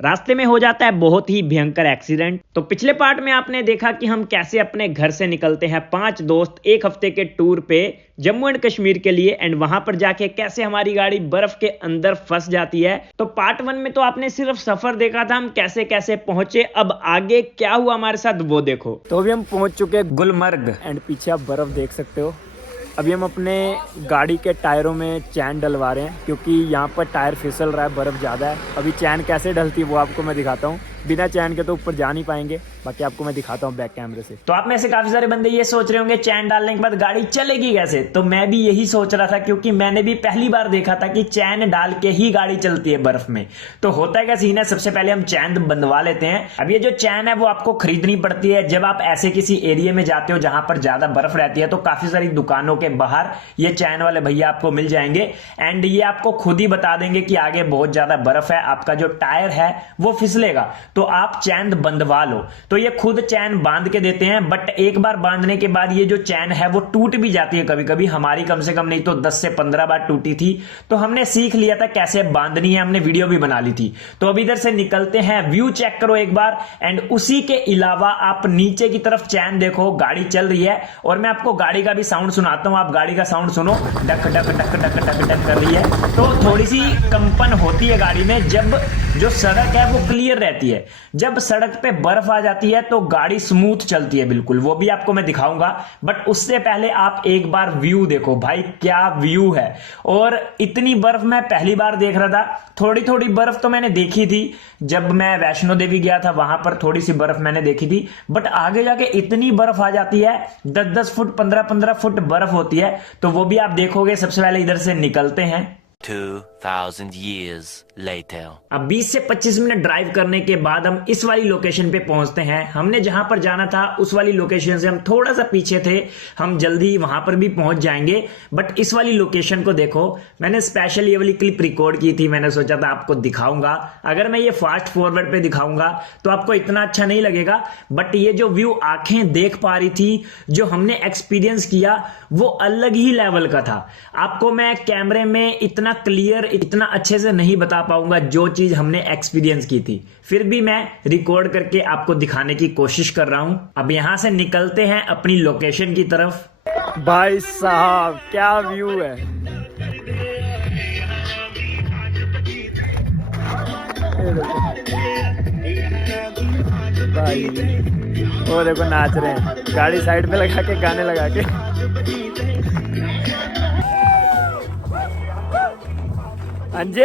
रास्ते में हो जाता है बहुत ही भयंकर एक्सीडेंट। तो पिछले पार्ट में आपने देखा कि हम कैसे अपने घर से निकलते हैं 5 दोस्त एक हफ्ते के टूर पे जम्मू एंड कश्मीर के लिए, एंड वहां पर जाके कैसे हमारी गाड़ी बर्फ के अंदर फंस जाती है। तो पार्ट 1 में तो आपने सिर्फ सफर देखा था, हम कैसे कैसे पहुंचे, अब आगे क्या हुआ हमारे साथ वो देखो। तो अभी हम पहुंच चुके हैं गुलमर्ग एंड पीछे आप बर्फ देख सकते हो। अभी हम अपने गाड़ी के टायरों में चैन डलवा रहे हैं क्योंकि यहाँ पर टायर फिसल रहा है, बर्फ़ ज़्यादा है। अभी चैन कैसे डलती है वो आपको मैं दिखाता हूँ। बिना चैन के तो ऊपर जा नहीं पाएंगे, बाकी आपको मैं दिखाता हूँ बैक कैमरे से। तो आप में से काफी सारे बंदे ये सोच रहे होंगे चैन डालने के बाद गाड़ी चलेगी कैसे। तो मैं भी यही सोच रहा था क्योंकि मैंने भी पहली बार देखा था कि चैन डाल के ही गाड़ी चलती है बर्फ में। तो होता है क्या सीन है, सबसे पहले हम चैन बंधवा लेते हैं। अब ये जो चैन है वो आपको खरीदनी पड़ती है जब आप ऐसे किसी एरिया में जाते हो जहां पर ज्यादा बर्फ रहती है। तो काफी सारी दुकानों के बाहर ये चैन वाले भैया आपको मिल जाएंगे एंड ये आपको खुद ही बता देंगे कि आगे बहुत ज्यादा बर्फ है, आपका जो टायर है वो फिसलेगा, तो आप चैन बंधवा लो। तो ये खुद चैन बांध के देते हैं, बट एक बार बांधने के बाद ये जो चैन है वो टूट भी जाती है कभी कभी। हमारी कम से कम नहीं तो 10 से 15 बार टूटी थी, तो हमने सीख लिया था कैसे बांधनी है, हमने वीडियो भी बना ली थी। तो अब इधर से निकलते हैं, व्यू चेक करो एक बार, एंड उसी के अलावा आप नीचे की तरफ चैन देखो, गाड़ी चल रही है। और मैं आपको गाड़ी का भी साउंड सुनाता हूं, आप गाड़ी का साउंड सुनो, duck duck duck duck duck duck कर रही है। तो थोड़ी सी कंपन होती है गाड़ी में जब जो सड़क है वो क्लियर रहती है। जब सड़क पे बर्फ आ जाती है तो गाड़ी स्मूथ चलती है बिल्कुल, वो भी आपको मैं दिखाऊंगा। बट उससे पहले आप एक बार व्यू देखो भाई, क्या व्यू है। और इतनी बर्फ मैं पहली बार देख रहा था। थोड़ी थोड़ी बर्फ तो मैंने देखी थी जब मैं वैष्णो देवी गया था, वहां पर थोड़ी सी बर्फ मैंने देखी थी, बट आगे जाके इतनी बर्फ आ जाती है, 10-10 फुट 15-15 फुट बर्फ होती है। तो वो भी आप देखोगे। सबसे पहले इधर से निकलते हैं। 2000 years later. अब 20 से 25 मिनट ड्राइव करने के बाद हम इस वाली लोकेशन पे पहुंचते हैं। हमने जहां पर जाना था उस वाली लोकेशन से हम थोड़ा सा पीछे थे, हम जल्दी वहां पर भी पहुंच जाएंगे। बट इस वाली लोकेशन को देखो, मैंने स्पेशल ये वाली क्लिप रिकॉर्ड की थी, मैंने सोचा था आपको दिखाऊंगा। अगर मैं ये फास्ट फॉरवर्ड पे दिखाऊंगा तो आपको इतना अच्छा नहीं लगेगा, बट ये जो व्यू आंखें देख पा रही थी, जो हमने एक्सपीरियंस किया, वो अलग ही लेवल का था। आपको मैं कैमरे में इतना क्लियर, इतना अच्छे से नहीं बता पाऊंगा जो चीज हमने एक्सपीरियंस की थी, फिर भी मैं रिकॉर्ड करके आपको दिखाने की कोशिश कर रहा हूं। अब यहां से निकलते हैं अपनी लोकेशन की तरफ। भाई साहब क्या व्यू है। भाई वो देखो नाच रहे हैं, गाड़ी साइड पे लगा के गाने लगा के। अंजे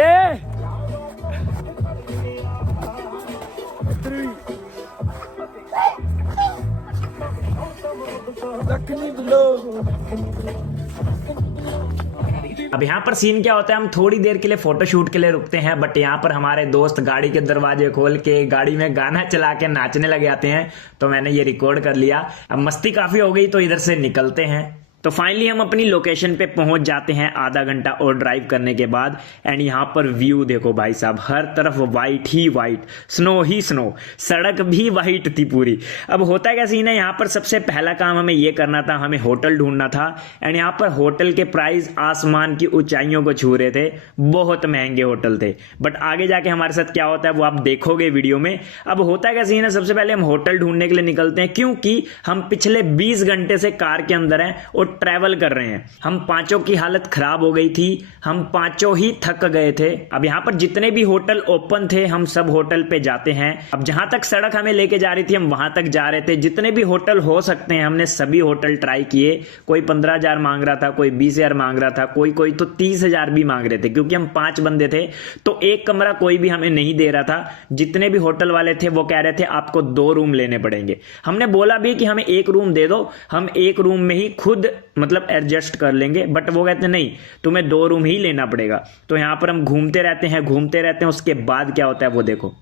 अब यहाँ पर सीन क्या होता है, हम थोड़ी देर के लिए फोटोशूट के लिए रुकते हैं, बट यहाँ पर हमारे दोस्त गाड़ी के दरवाजे खोल के गाड़ी में गाना चला के नाचने लग जाते हैं। तो मैंने ये रिकॉर्ड कर लिया। अब मस्ती काफी हो गई तो इधर से निकलते हैं। तो फाइनली हम अपनी लोकेशन पे पहुंच जाते हैं आधा घंटा और ड्राइव करने के बाद। एंड यहाँ पर व्यू देखो भाई साहब, हर तरफ वाइट ही वाइट, स्नो ही स्नो, सड़क भी वाइट थी पूरी। अब होता क्या सीन है, यहाँ पर सबसे पहला काम हमें ये करना था, हमें होटल ढूंढना था। एंड यहाँ पर होटल के प्राइस आसमान की ऊंचाइयों को छू रहे थे, बहुत महंगे होटल थे। बट आगे जाके हमारे साथ क्या होता है वो आप देखोगे वीडियो में। अब होता क्या सीन है, सबसे पहले हम होटल ढूंढने के लिए निकलते हैं क्योंकि हम पिछले 20 घंटे से कार के अंदर हैं और ट्रैवल कर रहे हैं। हम पांचों की हालत खराब हो गई थी, हम पांचों ही थक गए थे। अब यहाँ पर जितने भी होटल ओपन थे हम सब होटल पे जाते हैं। अब जहां तक सड़क हमें लेके जा रही थी हम वहां तक जा रहे थे। जितने भी होटल हो सकते हैं हमने सभी होटल ट्राई किए। कोई 15,000 मांग रहा था, कोई 20,000 मांग रहा था, कोई तो 30,000 भी मांग रहे थे क्योंकि हम 5 बंदे थे। तो एक कमरा कोई भी हमें नहीं दे रहा था। जितने भी होटल वाले थे वो कह रहे थे आपको 2 रूम लेने पड़ेंगे। हमने बोला भी कि हमें 1 रूम दे दो, हम 1 रूम में ही खुद मतलब एडजस्ट कर लेंगे, बट वो कहते नहीं तुम्हें 2 रूम ही लेना पड़ेगा। तो यहां पर हम घूमते रहते हैं। उसके बाद क्या होता है वो देखो।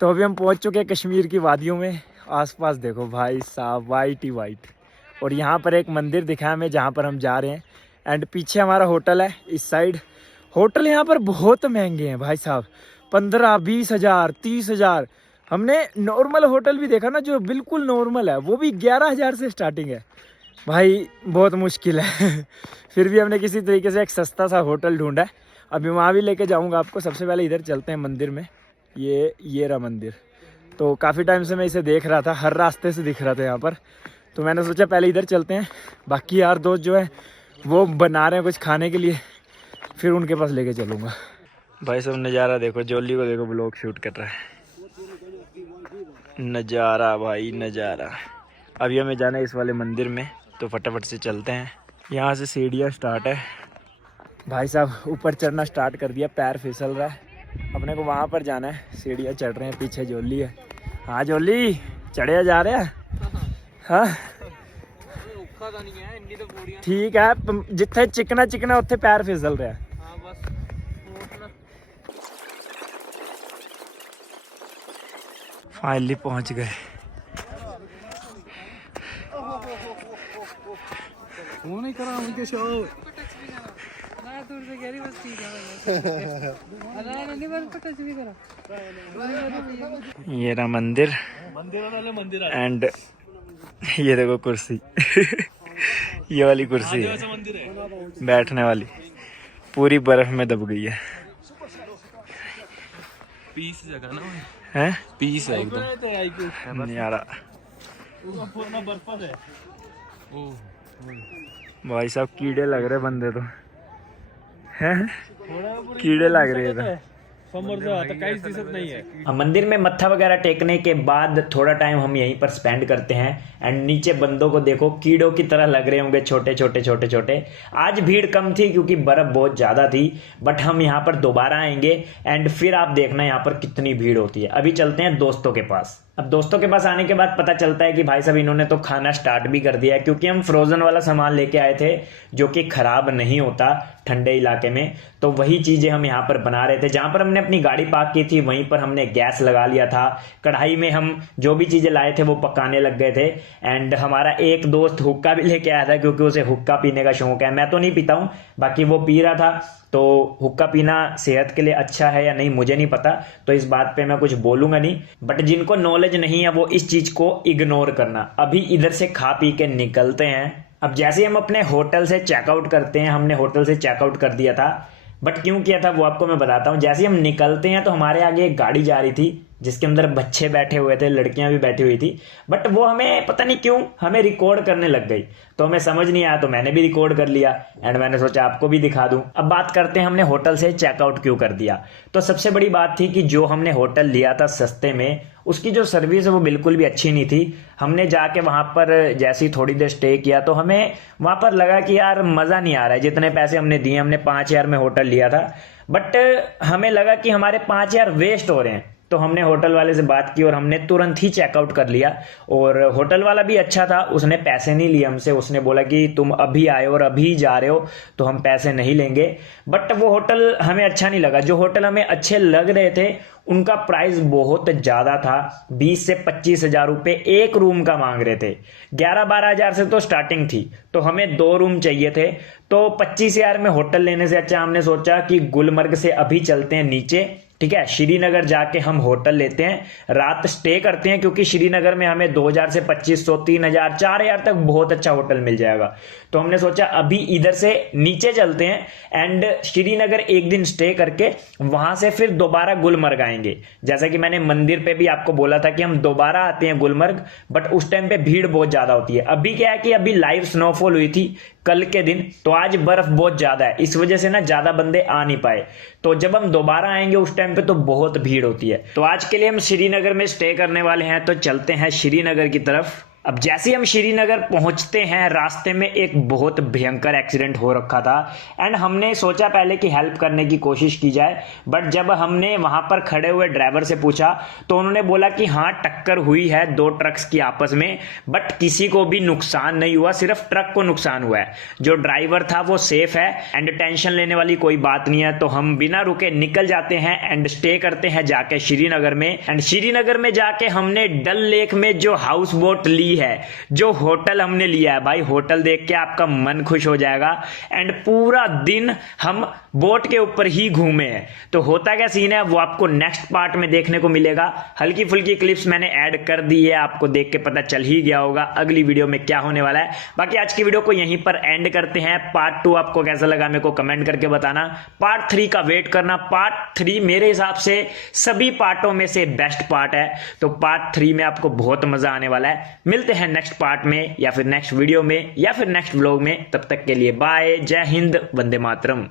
तो अभी हम पहुंच चुके हैं कश्मीर की वादियों में। आसपास देखो भाई साहब, वाइट ही वाइट। और यहाँ पर एक मंदिर दिखा है हमें जहाँ पर हम जा रहे हैं। एंड पीछे हमारा होटल है इस साइड। होटल यहाँ पर बहुत महंगे हैं भाई साहब, 15-20 हज़ार 30 हज़ार। हमने नॉर्मल होटल भी देखा ना, जो बिल्कुल नॉर्मल है, वो भी 11 हज़ार से स्टार्टिंग है। भाई बहुत मुश्किल है फिर भी हमने किसी तरीके से एक सस्ता सा होटल ढूंढा है। अभी वहाँ भी लेके जाऊँगा आपको। सबसे पहले इधर चलते हैं मंदिर में। ये रहा मंदिर। तो काफ़ी टाइम से मैं इसे देख रहा था, हर रास्ते से दिख रहा था यहाँ पर। तो मैंने सोचा पहले इधर चलते हैं। बाकी यार दोस्त जो है वो बना रहे हैं कुछ खाने के लिए, फिर उनके पास लेके चलूँगा। भाई सब नज़ारा देखो, जोली को देखो ब्लॉग शूट कर रहा है। नज़ारा भाई नज़ारा। अभी हमें जाना है इस वाले मंदिर में, तो फटाफट से चलते हैं। यहाँ से सीढ़ियाँ स्टार्ट है। भाई साहब ऊपर चढ़ना स्टार्ट कर दिया, पैर फिसल रहा है। अपने को वहाँ पर जाना है, सीढ़ियाँ चढ़ रहे हैं, पीछे जोली है। हाँ जोली चढ़े जा रहे हैं। हाँ ठीक है, जिथे चिकना चिकना उत्थे पैर फिसल रहा है। फाइनली पहुँच गए। नहीं करा उनके शो ये रहा मंदिर एंड ये देखो कुर्सी ये वाली कुर्सी है बैठने वाली, पूरी बर्फ में दब गई है। पीस जगह ना हैं पीस है एकदम नहीं आ रहा भाई साहब। कीड़े लग रहे बंदे तो हैं, कीड़े लग रहे थे। अब मंदिर में मत्था वगैरह टेकने के बाद थोड़ा टाइम हम यहीं पर स्पेंड करते हैं। एंड नीचे बंदों को देखो, कीड़ों की तरह लग रहे होंगे, छोटे छोटे छोटे छोटे। आज भीड़ कम थी क्योंकि बर्फ बहुत ज़्यादा थी, बट हम यहाँ पर दोबारा आएंगे एंड फिर आप देखना यहाँ पर कितनी भीड़ होती है। अभी चलते हैं दोस्तों के पास। अब दोस्तों के पास आने के बाद पता चलता है कि भाई साहब इन्होंने तो खाना स्टार्ट भी कर दिया है, क्योंकि हम फ्रोज़न वाला सामान लेके आए थे जो कि ख़राब नहीं होता ठंडे इलाके में। तो वही चीज़ें हम यहाँ पर बना रहे थे। जहाँ पर हमने अपनी गाड़ी पार्क की थी वहीं पर हमने गैस लगा लिया था। कढ़ाई में हम जो भी चीज़ें लाए थे वो पकाने लग गए थे। एंड हमारा एक दोस्त हुक्का भी लेके आया था, क्योंकि उसे हुक्का पीने का शौक है। मैं तो नहीं पीता हूँ, बाकी वो पी रहा था। तो हुक्का पीना सेहत के लिए अच्छा है या नहीं मुझे नहीं पता, तो इस बात पे मैं कुछ बोलूँगा नहीं। बट जिनको नॉलेज नहीं है वो इस चीज़ को इग्नोर करना। अभी इधर से खा पी के निकलते हैं। अब जैसे हम अपने होटल से चेकआउट करते हैं, हमने होटल से चेकआउट कर दिया था, बट क्यों किया था वो आपको मैं बताता हूँ। जैसे हम निकलते हैं तो हमारे आगे एक गाड़ी जा रही थी जिसके अंदर बच्चे बैठे हुए थे, लड़कियां भी बैठी हुई थी, बट वो हमें पता नहीं क्यों हमें रिकॉर्ड करने लग गई। तो हमें समझ नहीं आया, तो मैंने भी रिकॉर्ड कर लिया एंड मैंने सोचा आपको भी दिखा दूं। अब बात करते हैं हमने होटल से चेकआउट क्यों कर दिया। तो सबसे बड़ी बात थी कि जो हमने होटल लिया था सस्ते में, उसकी जो सर्विस है वो बिल्कुल भी अच्छी नहीं थी। हमने जाके वहाँ पर जैसे ही थोड़ी देर स्टे किया तो हमें वहाँ पर लगा कि यार मज़ा नहीं आ रहा है। जितने पैसे हमने दिए, हमने 5,000 में होटल लिया था, बट हमें लगा कि हमारे 5,000 वेस्ट हो रहे हैं। तो हमने होटल वाले से बात की और हमने तुरंत ही चेकआउट कर लिया। और होटल वाला भी अच्छा था, उसने पैसे नहीं लिए हमसे। उसने बोला कि तुम अभी आए और अभी जा रहे हो तो हम पैसे नहीं लेंगे। बट वो होटल हमें अच्छा नहीं लगा। जो होटल हमें अच्छे लग रहे थे उनका प्राइस बहुत ज़्यादा था। 20 से 25 हज़ार रुपये एक रूम का मांग रहे थे। 11-12 हज़ार से तो स्टार्टिंग थी, तो हमें 2 रूम चाहिए थे। तो 25 हज़ार में होटल लेने से अच्छा हमने सोचा कि गुलमर्ग से अभी चलते हैं नीचे, ठीक है। श्रीनगर जाके हम होटल लेते हैं, रात स्टे करते हैं, क्योंकि श्रीनगर में हमें 2,000 से 2,500, 3,000, 4,000 तक बहुत अच्छा होटल मिल जाएगा। तो हमने सोचा अभी इधर से नीचे चलते हैं एंड श्रीनगर एक दिन स्टे करके वहां से फिर दोबारा गुलमर्ग आएंगे। जैसा कि मैंने मंदिर पे भी आपको बोला था कि हम दोबारा आते हैं गुलमर्ग, बट उस टाइम पे भीड़ बहुत ज्यादा होती है। अभी क्या है कि अभी लाइव स्नोफॉल हुई थी कल के दिन, तो आज बर्फ बहुत ज्यादा है, इस वजह से ना ज्यादा बंदे आ नहीं पाए। तो जब हम दोबारा आएंगे उस टाइम पे तो बहुत भीड़ होती है। तो आज के लिए हम श्रीनगर में स्टे करने वाले हैं, तो चलते हैं श्रीनगर की तरफ। अब जैसे ही हम श्रीनगर पहुंचते हैं, रास्ते में एक बहुत भयंकर एक्सीडेंट हो रखा था एंड हमने सोचा पहले कि हेल्प करने की कोशिश की जाए। बट जब हमने वहां पर खड़े हुए ड्राइवर से पूछा तो उन्होंने बोला कि हाँ टक्कर हुई है 2 ट्रक्स की आपस में, बट किसी को भी नुकसान नहीं हुआ, सिर्फ ट्रक को नुकसान हुआ है। जो ड्राइवर था वो सेफ है एंड टेंशन लेने वाली कोई बात नहीं है। तो हम बिना रुके निकल जाते हैं एंड स्टे करते हैं जाके श्रीनगर में। एंड श्रीनगर में जाके हमने डल लेक में जो हाउस बोट ली ली है, जो होटल हमने लिया है भाई, होटल देख के आपका मन खुश हो जाएगा। एंड पूरा दिन हम बोट के ऊपर ही घूमे हैं। तो होता क्या सीन है वो आपको नेक्स्ट पार्ट में देखने को मिलेगा। हल्की फुल्की क्लिप्स मैंने ऐड कर दी है, आपको देख के पता चल ही गया होगा अगली वीडियो में क्या होने वाला है। बाकी आज की वीडियो को यहीं पर एंड करते हैं। पार्ट 2 आपको कैसा लगा मेरे को कमेंट करके बताना। पार्ट 3 का वेट करना। पार्ट 3 मेरे हिसाब से सभी पार्टों में से बेस्ट पार्ट है। तो पार्ट 3 में आपको बहुत मजा आने वाला है। मिलते हैं नेक्स्ट पार्ट में या फिर नेक्स्ट वीडियो में या फिर नेक्स्ट व्लॉग में। तब तक के लिए बाय, जय हिंद, वंदे मातरम।